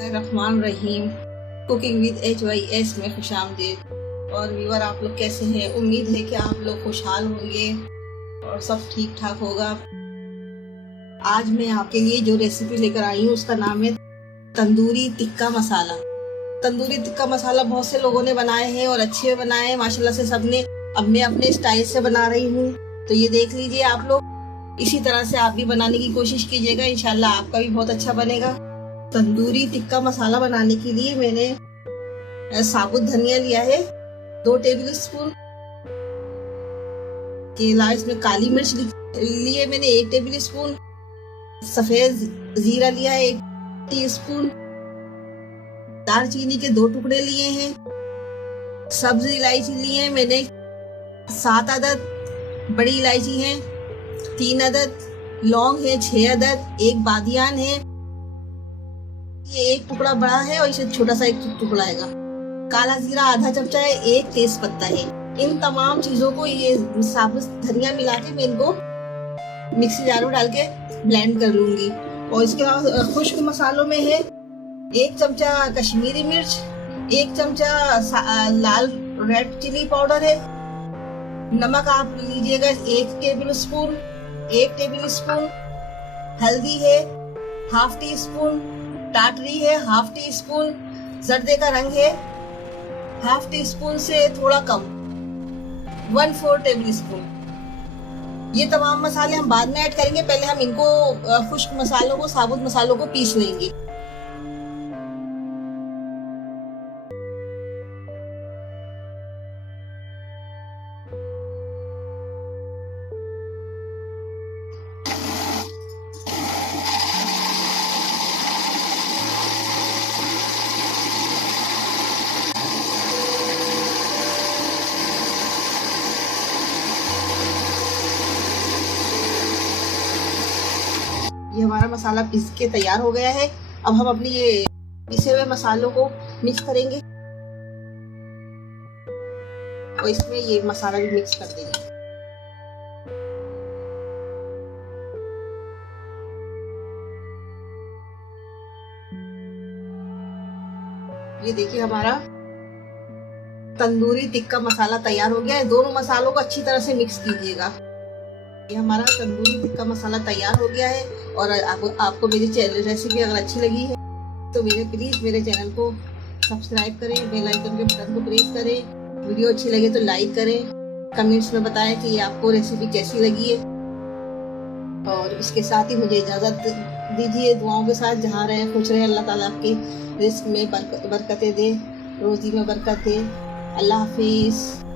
Rahman Rahim cooking with HYS में खुशामदीद। और viewer, आप लोग कैसे हैं? उम्मीद है कि आप लोग खुशहाल होंगे और सब ठीक ठाक होगा। आज मैं आपके लिए जो रेसिपी लेकर आई हूँ उसका नाम है तंदूरी टिक्का मसाला। तंदूरी टिक्का मसाला बहुत से लोगों ने बनाए हैं और अच्छे बनाए हैं माशाल्लाह से सबने। अब मैं अपने स्टाइल से बना रही हूँ, तो ये देख लीजिए आप लोग। इसी तरह से आप भी बनाने की कोशिश कीजिएगा, इंशाल्लाह आपका भी बहुत अच्छा बनेगा। तंदूरी टिक्का मसाला बनाने के लिए मैंने साबुत धनिया लिया है 2 टेबल स्पून। केला, इसमें काली मिर्च ली है मैंने 1 टेबल स्पून। सफेद जीरा लिया है 1 टीस्पून। दालचीनी के 2 टुकड़े लिए हैं। सब्जी इलायची लिए हैं मैंने 7 अदद। बड़ी इलायची है 3 अदद। लौंग है 6 अदद। 1 बादियान है, ये 1 टुकड़ा बड़ा है और इसे छोटा सा 1 टुकड़ा है। काला जीरा आधा चमचा है। 1 तेज पत्ता है। इन तमाम चीजों को, ये साबुत धनिया मिला के मैं इनको मिक्सी जार में डाल के ब्लेंड कर लूंगी। और इसके अलावा खुश्क मसालों में है 1 चमचा कश्मीरी मिर्च, 1 चमचा लाल रेड चिली पाउडर है। नमक आप लीजिएगा 1 टेबल स्पून। 1 टेबल स्पून हल्दी है 1/2 टी स्पून। टाटरी है 1/2 टी स्पून। जर्दे का रंग है 1/2 टी स्पून से थोड़ा कम 1/4 टेबल स्पून। ये तमाम मसाले हम बाद में ऐड करेंगे, पहले हम इनको खुश्क मसालों को, साबुत मसालों को पीस लेंगे। ये हमारा मसाला पीस के तैयार हो गया है। अब हम अपनी ये पिसे हुए मसालों को मिक्स करेंगे और इसमें ये मसाला भी मिक्स कर देंगे। ये देखिए हमारा तंदूरी टिक्का मसाला तैयार हो गया है। दोनों मसालों को अच्छी तरह से मिक्स कीजिएगा। ये हमारा तंदूरी टिक्का मसाला तैयार हो गया है। और आपको मेरी रेसिपी अगर अच्छी लगी है तो प्लीज़ मेरे चैनल को सब्सक्राइब करें, बेल आइकन के बटन को प्रेस करें। वीडियो अच्छी लगे तो लाइक करें। कमेंट्स में बताएं कि ये आपको रेसिपी कैसी लगी है। और इसके साथ ही मुझे इजाज़त दीजिए दुआओं के साथ। जहाँ रहें खुश रहें। अल्लाह ताला आपके रिस्क में बरकतें दे, रोज़ी में बरकत दे। अल्लाह हाफिज़।